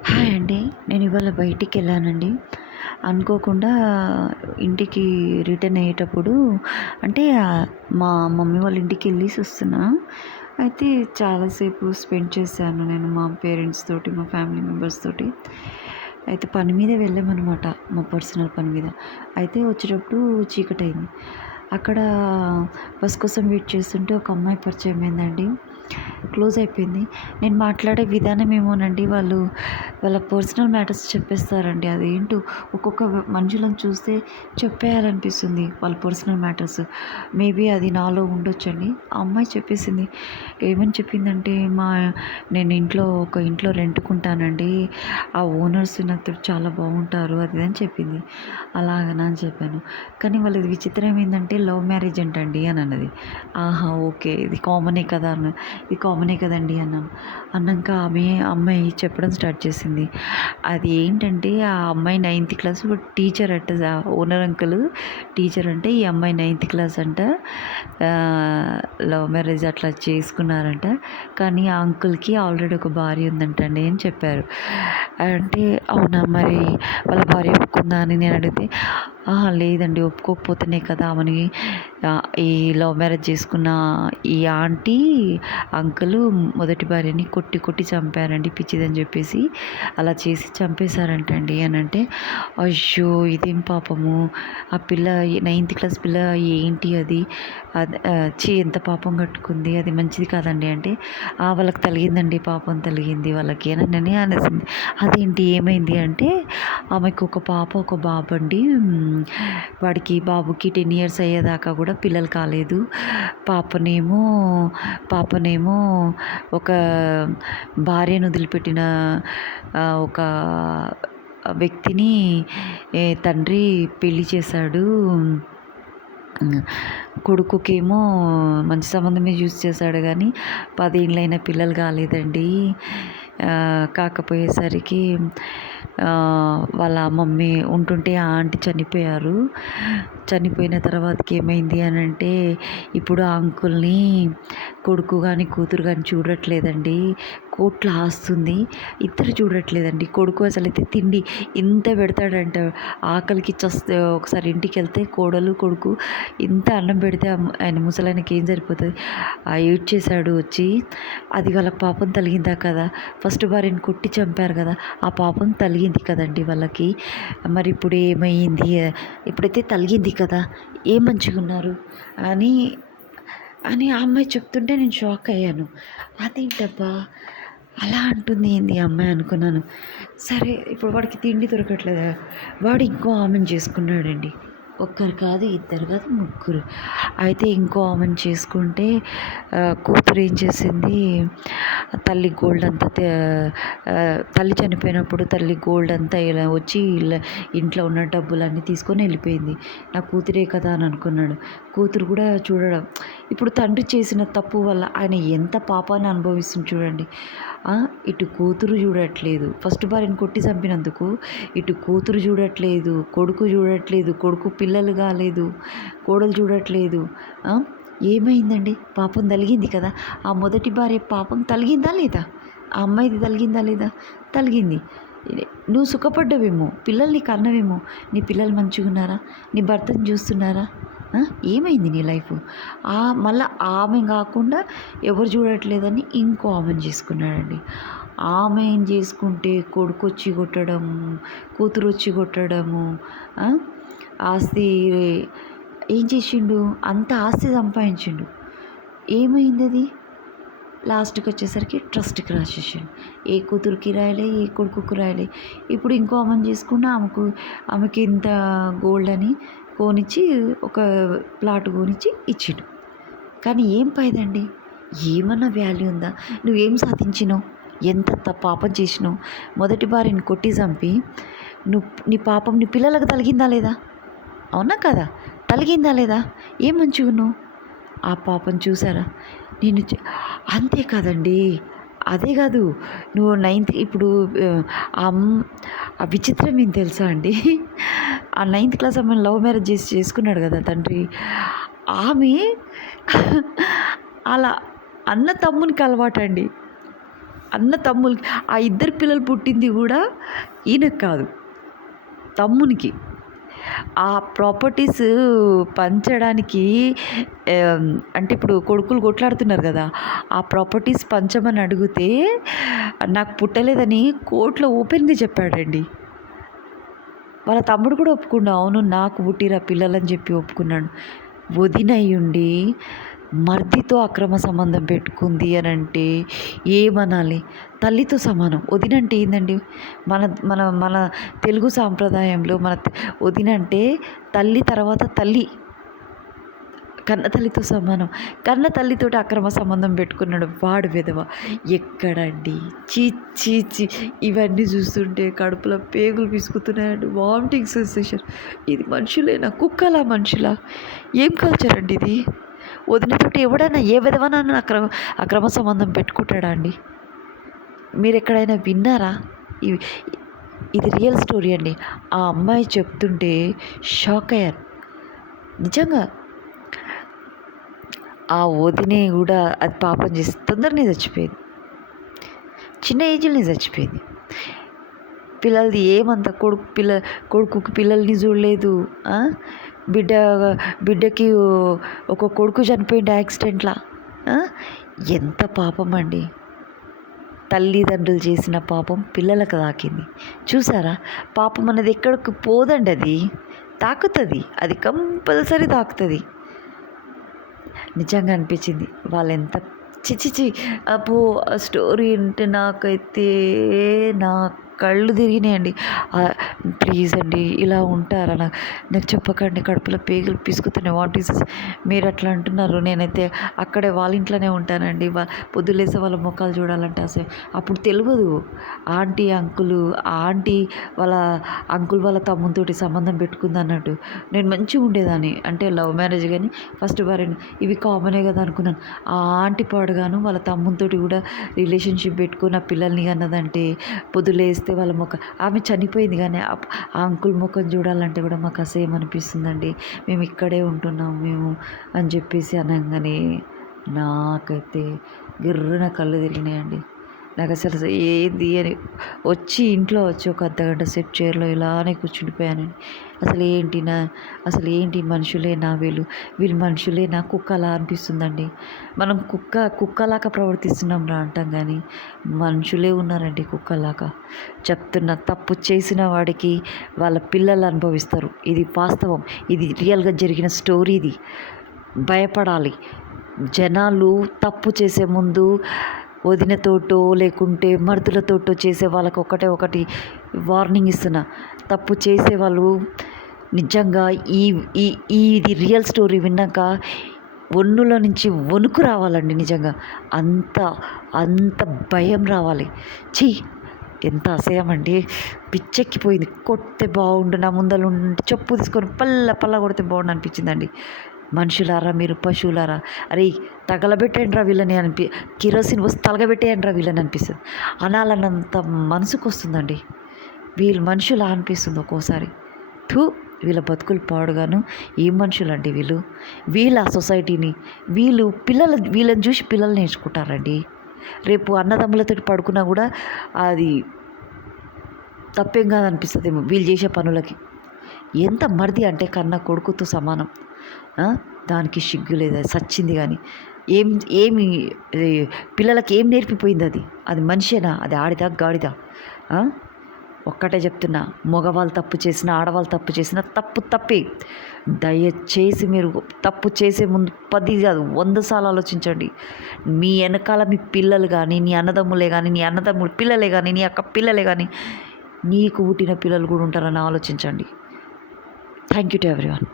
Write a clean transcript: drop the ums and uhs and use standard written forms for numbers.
Hi అండి. నేను ఇవాళ బయటికెళ్ళానండి. అనుకోకుండా ఇంటికి రిటర్న్ అయ్యేటప్పుడు అంటే మా మమ్మీ వాళ్ళ ఇంటికెళ్ళేసి వస్తున్నా. అయితే చాలాసేపు స్పెండ్ చేశాను నేను మా పేరెంట్స్ తోటి, మా ఫ్యామిలీ మెంబర్స్ తోటి. అయితే పని మీద వెళ్ళామనమాట. మా పర్సనల్ పని మీద. అయితే వచ్చేటప్పుడు చీకటయింది. అక్కడ బస్ కోసం వెయిట్ చేస్తుంటే ఒక అమ్మాయి పరిచయం అయిందండి. క్లోజ్ అయిపోయింది. నేను మాట్లాడే విధానం ఏమోనండి వాళ్ళ పర్సనల్ మ్యాటర్స్ చెప్పేస్తారండి. అదేంటో ఒక్కొక్క మనుషులను చూస్తే చెప్పేయాలనిపిస్తుంది వాళ్ళ పర్సనల్ మ్యాటర్స్. మేబీ అది నాలో ఉండొచ్చండి. ఆ అమ్మాయి చెప్పేసింది. ఏమని చెప్పిందంటే, నేను ఒక ఇంట్లో రెంట్‌కుంటానండి. ఆ ఓనర్స్ నాతో చాలా బాగుంటారు అది ఇది అని చెప్పింది. అలాగనా అని చెప్పాను. కానీ వాళ్ళది విచిత్రం ఏందంటే లవ్ మ్యారేజ్ అంటండి అని అన్నది. ఆహా! ఓకే. ఇది కామనే కదా ఇది కామనే కదండీ అన్నాను. అన్నాక అమ్మాయి చెప్పడం స్టార్ట్ చేసింది. అది ఏంటంటే ఆ అమ్మాయి నైన్త్ క్లాస్ టీచర్ అట. ఓనర్ అంకుల్ టీచర్ అంటే ఈ అమ్మాయి నైన్త్ క్లాస్ అంట. లవ్ మ్యారేజ్ అట్లా చేసుకున్నారంట. కానీ ఆ అంకుల్‌కి ఆల్రెడీ ఒక భార్య ఉందంటండి అని చెప్పారు. అంటే అవునా మరి వాళ్ళ భార్య ఒప్పుకుందా అని నేను అడిగితే, అహా! లేదండి ఒప్పుకోకపోతేనే కదా ఆమెని ఈ లవ్ మ్యారేజ్ చేసుకున్న ఈ ఆంటీ, అంకులు మొదటి భార్యని కొట్టి కొట్టి చంపారండి పిచ్చిదని చెప్పేసి. అలా చేసి చంపేశారంటండి అని అంటే, అయ్యో! ఇదేం పాపము. ఆ పిల్ల నైన్త్ క్లాస్ పిల్ల ఏంటి అది. ఛీ! ఎంత పాపం కట్టుకుంది. అది మంచిది కాదండి అంటే, వాళ్ళకి తలిగిందండి పాపం తలిగింది వాళ్ళకి అని అనేసింది. అదేంటి ఏమైంది అంటే, ఆమెకు ఒక పాప, ఒక బాబండి. బాబుకి 10 ఇయర్స్ అయ్యేదాకా కూడా పిల్లలు కాలేదు. పాపనేమో పాపనేమో ఒక భార్యను వదిలిపెట్టిన ఒక వ్యక్తిని తండ్రి పెళ్లి చేశాడు. కొడుకుకేమో మంచి సంబంధమే చూసి చేశాడు కానీ 10 ఏళ్ళైనా పిల్లలు కాలేదండి. కాకపోయేసరికి వాళ్ళ మమ్మీ ఉంటుంటే ఆ ఆంటీ చనిపోయారు. చనిపోయిన తర్వాతకి ఏమైంది అని అంటే, ఇప్పుడు ఆ అంకుల్ని కొడుకు కానీ కూతురు కానీ చూడట్లేదండి. కోట్ల ఆస్తుంది. ఇద్దరు చూడట్లేదండి. కొడుకు అసలైతే తిండి ఇంత పెడతాడంట. ఆకలికి ఒకసారి ఇంటికి వెళ్తే కోడలు కొడుకు ఇంత అన్నం పెడితే ఆయన ముసలాయనకి ఏం సరిపోతుంది. ఏడ్చేశాడు వచ్చి. అది వాళ్ళ పాపం తలిగిందా కదా. ఫస్ట్ భార్యని కొట్టి చంపారు కదా, ఆ పాపం తలిగింది కదండి వాళ్ళకి. మరి ఇప్పుడు ఏమైంది. ఇప్పుడైతే తలిగింది కదా, ఏం మంచిగున్నారు అని అని ఆ అమ్మాయి చెప్తుంటే నేను షాక్ అయ్యాను. అదేంటబ్బా అలా అంటుంది ఏంది ఆ అమ్మాయి అనుకున్నాను. సరే ఇప్పుడు వాడికి తిండి దొరకట్లేదా, వాడు ఇంకో ఆమెను చేసుకున్నాడండి. ఒక్కరు కాదు, ఇద్దరు కాదు, ముగ్గురు. అయితే ఇంకో ఆమెను చేసుకుంటే కూతురు ఏం చేసింది, తల్లి గోల్డ్ అంతా తల్లి చనిపోయినప్పుడు తల్లి గోల్డ్ అంతా ఇలా వచ్చి ఇంట్లో ఉన్న డబ్బులన్నీ తీసుకొని వెళ్ళిపోయింది. నా కూతురే కదా అని అనుకున్నాడు. కూతురు కూడా చూడడం, ఇప్పుడు తండ్రి చేసిన తప్పు వల్ల ఆయన ఎంత పాపాన్ని అనుభవిస్తుంది చూడండి. ఇటు కూతురు చూడట్లేదు, ఫస్ట్ భార్యను కొట్టి చంపినందుకు ఇటు కూతురు చూడట్లేదు, కొడుకు చూడట్లేదు, కొడుకు పిల్లలు కాలేదు, కోడలు చూడట్లేదు. ఏమైందండి. పాపం తలిగింది కదా. ఆ మొదటి భార్య పాపం తలిగిందా లేదా, ఆ అమ్మాయిది తలిగిందా లేదా, తలిగింది. నువ్వు సుఖపడ్డవేమో, పిల్లల్ని కన్నవేమో, నీ పిల్లలు మంచిగా ఉన్నారా, నీ భర్తను చూస్తున్నారా, ఏమైంది నీ లైఫ్. మళ్ళీ ఆమె కాకుండా ఎవరు చూడట్లేదని ఇంకో ఆమెను చేసుకున్నాడండి. ఆమెను చేసుకుంటే కొడుకు వచ్చి కొట్టడము, కూతురు వచ్చి కొట్టడము, ఆస్తి ఏం చేసిండు, అంత ఆస్తి సంపాదించిండు. ఏమైంది అది. లాస్ట్కి వచ్చేసరికి ట్రస్ట్కి రాసేసాడు. ఏ కూతురికి రాయలే, ఏ కొడుకుకి రాయలే. ఇప్పుడు ఇంకో ఆమెను చేసుకున్న ఆమెకి ఇంత గోల్డ్ అని కొనిచ్చి ఒక ప్లాట్ కొనిచ్చి ఇచ్చిండు. కానీ ఏం ఫాయిదండి. ఏమన్నా వాల్యూ ఉందా. నువ్వేం సాధించినావు, ఎంత పాపం చేసినావు. మొదటి భార్యని కొట్టి చంపి నీ పాపం నీ పిల్లలకు తలిగిందా లేదా, అవునా కదా, తలిగిందా లేదా, ఏం మంచిగున్నావు. ఆ పాపం చూసారా. నేను అంతే కాదండి. అదే కాదు, నువ్వు నైన్త్ ఇప్పుడు ఆ విచిత్రం ఏం తెలుసా అండి. ఆ నైన్త్ క్లాస్ అమ్మాయిని లవ్ మ్యారేజ్ చేసుకున్నాడు కదా తండ్రి. ఆమె అలా అన్న తమ్మునికి అలవాటండి. అన్న తమ్ములకి ఆ ఇద్దరు పిల్లలు పుట్టింది కూడా ఈయనకు కాదు, తమ్మునికి. ఆ ప్రాపర్టీస్ పంచడానికి అంటే ఇప్పుడు కొడుకులు కొట్లాడుతున్నారు కదా, ఆ ప్రాపర్టీస్ పంచమని అడిగితే నాకు పుట్టలేదని కోర్టులో ఓపెన్గా చెప్పాడండి. వాళ్ళ తమ్ముడు కూడా ఒప్పుకున్నాడు, అవును నాకు పుట్టిరా పిల్లలని చెప్పి ఒప్పుకున్నాడు. వదినయ్యుండి మర్దితో అక్రమ సంబంధం పెట్టుకుంది అని అంటే ఏమనాలి? తల్లితో సమానం. వదిన అంటే ఏందండి? మన మన మన తెలుగు సాంప్రదాయంలో వదిన అంటే తల్లి తర్వాత తల్లి, కన్న తల్లితో సమానం. కన్న తల్లితోటి అక్రమ సంబంధం పెట్టుకున్నాడు వాడు విధవ. ఎక్కడండి? చీ చీ చీ! ఇవన్నీ చూస్తుంటే కడుపులో పేగులు పిసుకుతున్నాయండి, వామిటింగ్ సెన్సేషన్. ఇది మనుషులేనా? కుక్కలా? మనుషులా? ఏం కల్చర్ అండి ఇది? వదినతోటి ఎవడైనా ఏ విధవనైనా అక్రమ సంబంధం పెట్టుకుంటాడా అండి? మీరు ఎక్కడైనా విన్నారా? ఇది రియల్ స్టోరీ అండి. ఆ అమ్మాయి చెప్తుంటే షాక్ అయ్యాను నిజంగా. ఆ వదినే కూడా అది పాపం చేసి తొందరనే చచ్చిపోయింది, చిన్న ఏజ్లోనే చచ్చిపోయింది. పిల్లలది ఏమంత కొడుకుకి పిల్లల్ని చూడలేదు. బిడ్డకి ఒక కొడుకు చనిపోయింది యాక్సిడెంట్లా. ఎంత పాపం అండి! తల్లిదండ్రులు చేసిన పాపం పిల్లలకు తాకింది. చూసారా? పాపం అనేది ఎక్కడికి పోదండి, అది తాకుతుంది, అది కంపల్సరీ తాకుతుంది. నిజంగా అనిపించింది వాళ్ళు ఎంత చిచిచి. అబ్బో స్టోరీ అంటే నాకైతే నా కళ్ళు తిరిగినాయండి. ప్లీజ్ అండి, ఇలా ఉంటారా? నాకు చెప్పకండి, కడుపులో పేగులు పిసుకుతున్నాయి, వాట్ ఈస్ మీరు అట్లా అంటున్నారు. నేనైతే అక్కడే వాళ్ళ ఇంట్లోనే ఉంటానండి. పొద్దులేసే వాళ్ళ ముఖాలు చూడాలంటే అసలు అప్పుడు తెలియదు. ఆంటీ వాళ్ళ అంకుల్ వాళ్ళ తమ్ముతోటి సంబంధం పెట్టుకుంది అన్నట్టు. నేను మంచిగా ఉండేదాన్ని, అంటే లవ్ మ్యారేజ్ కానీ ఫస్ట్ భార్యను, ఇవి కామనే కదా అనుకున్నాను. ఆ ఆంటీ పాడుగాను వాళ్ళ తమ్ముతోటి కూడా రిలేషన్షిప్ పెట్టుకుని ఆ పిల్లల్ని అన్నదంటే పొద్దులేస్తే వాళ్ళ ముఖం, ఆమె చనిపోయింది కానీ ఆ అంకుల్ ముఖం చూడాలంటే కూడా మాకు అసహ్యం అనిపిస్తుందండి. మేము ఇక్కడే ఉంటున్నాం మేము అని చెప్పేసి అనగానే నాకైతే గిర్రున కళ్ళు తిరిగినాయండి. నాకు అసలు ఏంది అని ఇంట్లో వచ్చి ఒక అర్ధగంట సేపు చైర్లో ఇలానే కూర్చుండిపోయానండి. అసలు ఏంటి మనుషులేనా వీళ్ళు మనుషులేనా కుక్కలా అనిపిస్తుందండి. మనం కుక్కలాగా ప్రవర్తిస్తున్నాం రా అంటాం కానీ మనుషులే ఉన్నారండి కుక్కలాగా. చెప్తున్న తప్పు చేసిన వాడికి వాళ్ళ పిల్లలు అనుభవిస్తారు. ఇది వాస్తవం, ఇది రియల్గా జరిగిన స్టోరీ. ఇది భయపడాలి. జనాలు తప్పు చేసే ముందు వదినతోటో లేకుంటే మరుదులతోటో చేసే వాళ్ళకి ఒకటి వార్నింగ్ ఇస్తున్నా. తప్పు చేసేవాళ్ళు నిజంగా ఇది రియల్ స్టోరీ విన్నాక ఒన్నులో నుంచి వణుకు రావాలండి. నిజంగా అంత భయం రావాలి. ఛీ, ఎంత అసహ్యం అండి! పిచ్చెక్కిపోయింది. కొడితే బాగుండు, నా ముందర ఉంటే చెప్పు తీసుకొని పల్ల కొడితే బాగుండు అనిపించిందండి. మనుషులారా మీరు, పశువులారా, అరే తగలబెట్టండి రా వీళ్ళని కిరోసిన్ వస్తే తగలబెట్టేయండి రా వీళ్ళని అనిపిస్తుంది. అనాలన్నంత మనసుకు వస్తుందండి. వీళ్ళు మనుషులా అనిపిస్తుంది ఒక్కోసారి. వీళ్ళ బతుకులు పాడుగాను. ఏం మనుషులండి వీళ్ళ సొసైటీని వీళ్ళని చూసి పిల్లలు నేర్చుకుంటారండి. రేపు అన్నదమ్ములతో పడుకున్నా కూడా అది తప్పేం కాదనిపిస్తుంది వీళ్ళు చేసే పనులకి. ఎంత మరిది అంటే కన్నా కొడుకుతో సమానం. దానికి సిగ్గు లేదా? సచ్చింది కానీ ఏమి పిల్లలకి ఏం నేర్పిపోయింది? అది మనిషేనా? అది ఆడిదా గాడిదా? ఒక్కటే చెప్తున్నా, మగవాళ్ళు తప్పు చేసినా ఆడవాళ్ళు తప్పు చేసినా తప్పే. దయచేసి మీరు తప్పు చేసే ముందు 10 కాదు 100 సార్లు ఆలోచించండి. మీ వెనకాల మీ పిల్లలు కానీ, నీ అన్నదమ్ములే కానీ, నీ అన్నదమ్ముల పిల్లలే కానీ, నీ అక్క పిల్లలే కానీ, నీకు పుట్టిన పిల్లలు కూడా ఉంటారని ఆలోచించండి. Thank you to everyone.